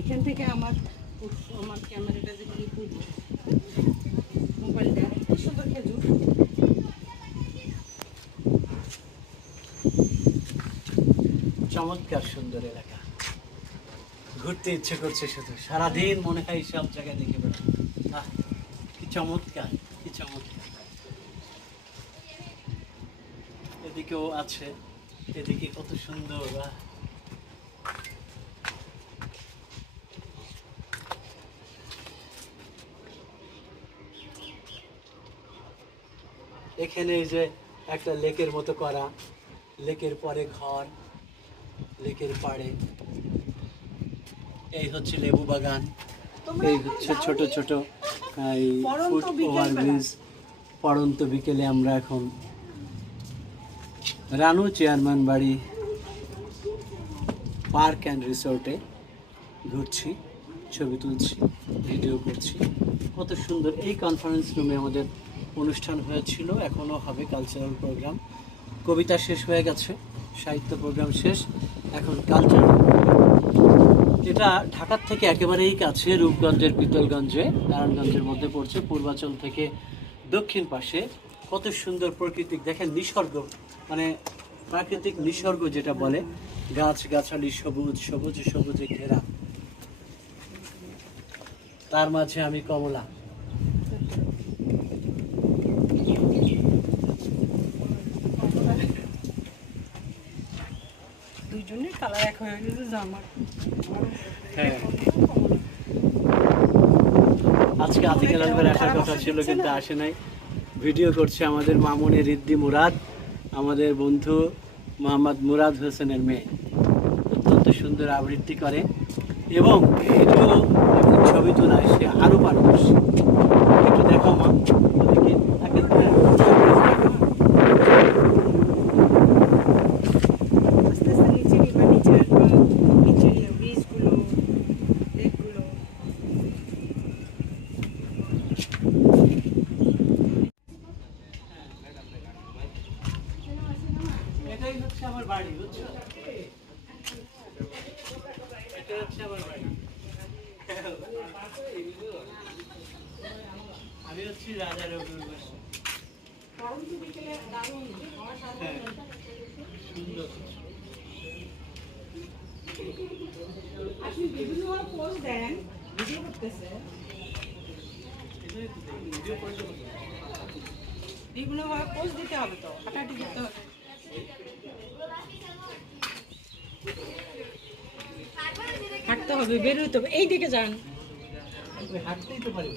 এখান থেকে আমার আমার ক্যামেরাটা যেখানে করব? মোবাইলটা কি সুন্দর খেজুর। চমৎকার সুন্দর এলাকা। ঘুরতে ইচ্ছে করছে শুধু। সারাদিন মনে হয় সব জায়গায় দেখে আহ, কি চমৎকার কি চমৎকার। এদিকেও আছে এদিকে কত সুন্দর এখানে এই যে একটা লেকের মতো করা লেকের পরে ঘর লেকের পাড়ে। এই হচ্ছে লেবু বাগান। এই হচ্ছে ছোট ছোট এই ফুট বিকেলবেলা। ওভারব্রিজ পড়ন্ত বিকেলে আমরা এখন রানু চেয়ারম্যান বাড়ি পার্ক অ্যান্ড রিসোর্টে ঘুরছি ছবি তুলছি ভিডিও করছি। কত সুন্দর এই কনফারেন্স রুমে আমাদের অনুষ্ঠান হয়েছিল, এখনও হবে কালচারাল প্রোগ্রাম কবিতা শেষ হয়ে গেছে, সাহিত্য প্রোগ্রাম শেষ, এখন কালচারাল এটা ঢাকার থেকে একেবারেই কাছে রূপগঞ্জের পিতলগঞ্জে, নারায়ণগঞ্জের মধ্যে পড়ছে, পূর্বাচল থেকে দক্ষিণ পাশে। কত সুন্দর প্রকৃতিক, দেখেন নিসর্গ মানে প্রাকৃতিক নিসর্গ যেটা বলে, গাছ, গাছালি, সবুজ সবুজ, সবুজে ঘেরা। তার মাঝে আমি কমলা। দুইজনের কালার এক হয়ে গেছে জামার হ্যাঁ। আজকে আতিকেল আলমের আসার কথা ছিল কিন্তু আসে নাই। ভিডিও করছে আমাদের মামুনি রিদ্দি মুরাদ আমাদের বন্ধু মোহাম্মদ মুরাদ হোসেনের মেয়ে। অত্যন্ত সুন্দর আবৃত্তি করে। এবং ভিডিও ছবি তোলায় আমার বাড়ি বুঝছ? এটা হচ্ছে আমার বাড়ি। আমি হচ্ছি রাজা রবিউল বাসী। হ্যাঁ, সুন্দর। আপনি বিভিন্ন পোস্ট দেন ভিডিও করতেছে। বিভিন্ন পোস্ট দিতে হবে তো হাঁটাহাঁটি করতে হবে। হবে বেরোতে হবে এই দিকে যান হাঁটতেই তো পারি।